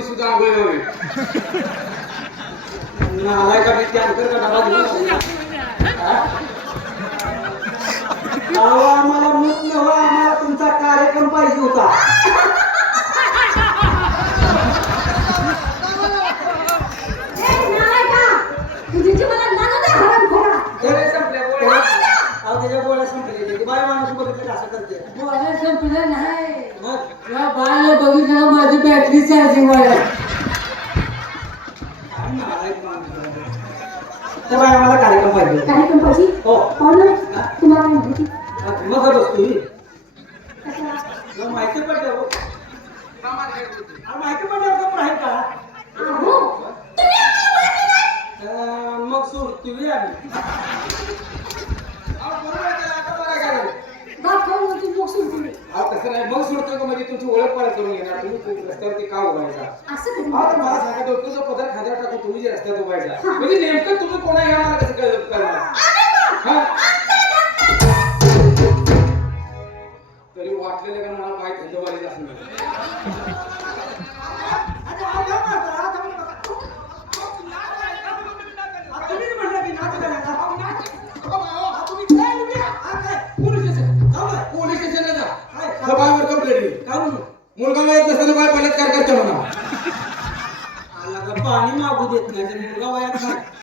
ती सुद्धा आंघोळ होईल नालाय का मी टँकर का डबा घेऊन आम्हाला मूत नव्हा आम्हाला तुमचा कार्यक्रम पाहिजे होता त्याच्या गोळ्या संपले बाय माणूस बघितलं असं करते गोळ्या संपलं नाही या बाळाला बघितलं माझी बॅटरी चार्जिंग वाढ तर बाय आम्हाला कार्यक्रम पाहिजे कार्यक्रम पाहिजे हो तुम्हाला माहिती मग बसतो माहिती पडलं माहिती पडलं का आहे का मग सोडतो आम्ही कसं नाही मग सोडतो का म्हणजे तुमची ओळख पाळत करून येणार तुम्ही रस्त्यावरती का उभायचा मला सांगा तुझा पदर खाद्यावर टाकून तुम्ही जे रस्त्यात उभायचा म्हणजे नेमकं तुम्ही कोणा या मला कसं कळलं तरी वाटलेलं का मला माहित धंदोबारीच असणार पोलीस स्टेशनला जा बायवर कंप्लेंट काय म्हणू मुलगा वयात नसताना बाय बलात्कार करतो म्हणा आला का पाणी मागू देत नाही मुलगा वयात नाही